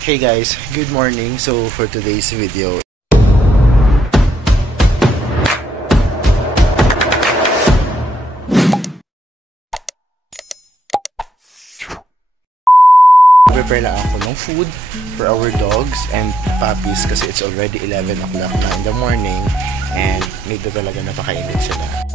Hey guys, good morning. So for today's video, prepare na ako ng food for our dogs and puppies kasi it's already 11 o'clock na in the morning and need na talaga napakainit sila.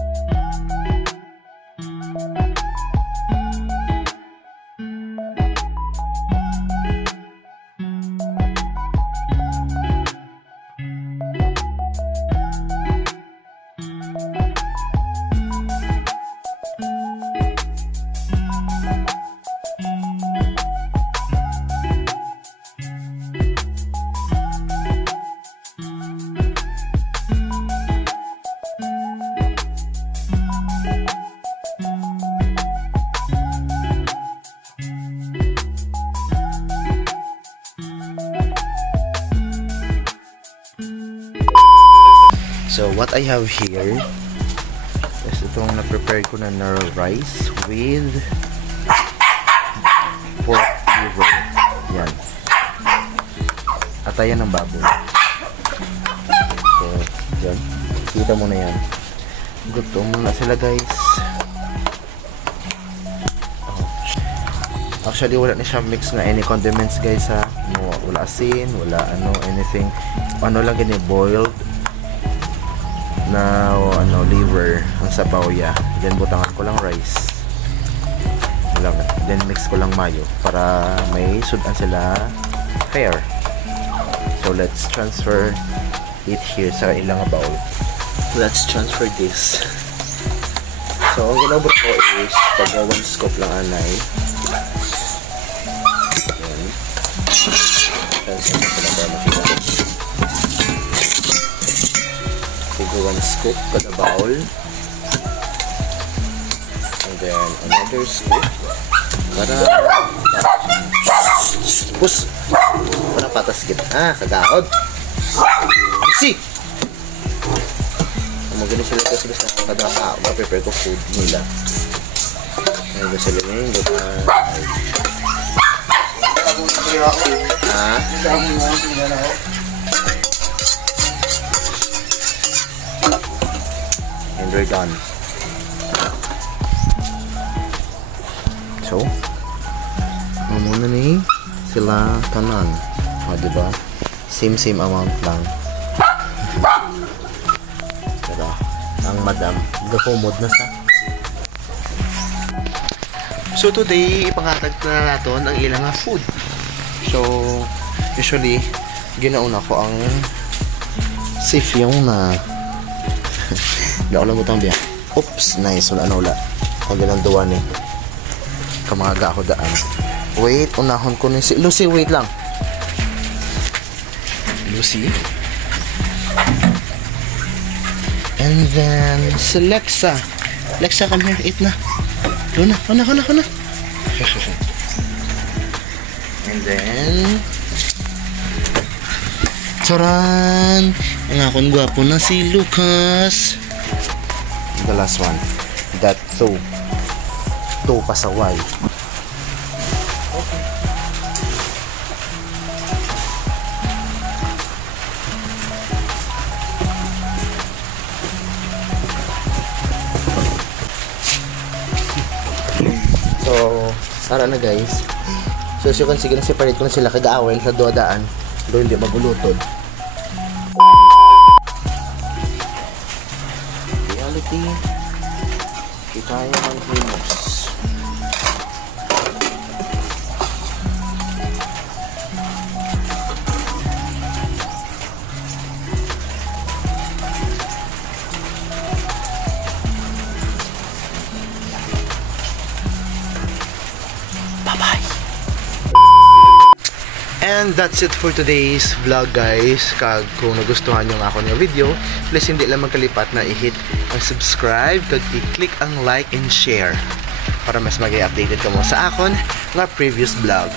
So what I have here is itong na-prepare ko na rice with pork liver. Yan. Atayan ng baboy. So, yan. Kita mo na yan. Gutom na sila guys. Actually, wala na siya mix na any condiments guys ha. Wala asin, wala anything. Ano lang ganyan, boiled na liver ang sabaw ya. Then butangan ko lang rice lang. Then mix ko lang mayo para may sudan sila fair. So let's transfer it here sa ilang bowl. Let's transfer this. So ang ginagawa ko is pag 1 scoop lang anay. Then transfer ko lang para makita. 1 scoop kada bowl, and then another scoop para patas kita kagahod si magaling sila kasi sa kada prepare ko food nila. Ano ba sila ngayon? And we're done. So, muna ni sila tanan. Diba? Same amount lang. Pero, ang madam, gapomod na sa. So, today, ipangatag na natin ang ilang food. So, usually, ginauna ko ang safe yung na wala ko lang butang biya. Oops, nice. Wala. Ang ginanduan eh. Kamaga ako daan. Wait, unahon ko na si Lucy. Wait lang. Lucy. And then si Lexa. Lexa, come here. Eat na. Huna. And then Charan! Ang akong gwapo na si Lucas. The last one. That two pasaway. Okay. So, ara na guys. So, as you can see, separate ko na sila kag-away sa duwadaan. Doon hindi mabulutod. Kita yang hummus. Bye-bye. And that's it for today's vlog guys. Kung nagustuhan nyo nga ako ng video, please hindi lang magkalipat na i-hit ang subscribe kag i-click ang like and share para mas maging updated ka mo sa akon nga previous vlog.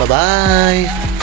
Bye bye.